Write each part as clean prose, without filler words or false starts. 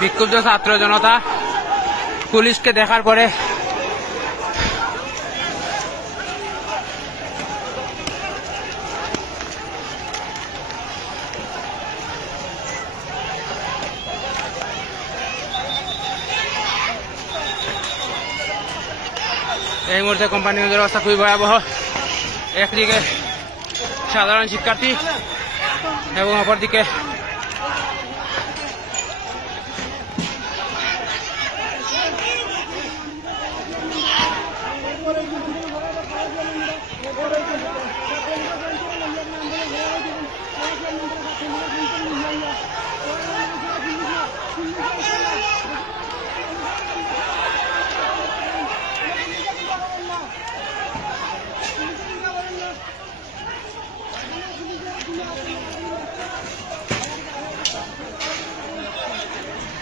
বিক্ষুব্ধ ছাত্র জনতা পুলিশকে দেখার পরে এই মুহূর্তে কোম্পানিগঞ্জের অবস্থা খুবই ভয়াবহ। একদিকে সাধারণ শিক্ষার্থী এবং অপরদিকে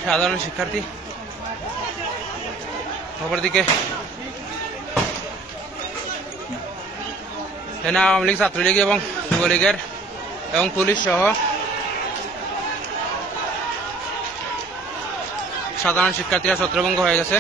সাধারণ শিক্ষার্থী, অপরদিকে সেনা, আওয়ামী লীগ, ছাত্রলীগ এবং যুবলীগের এবং পুলিশ সহ সাধারণ শিক্ষার্থীরা ছত্রভঙ্গ হয়ে গেছে।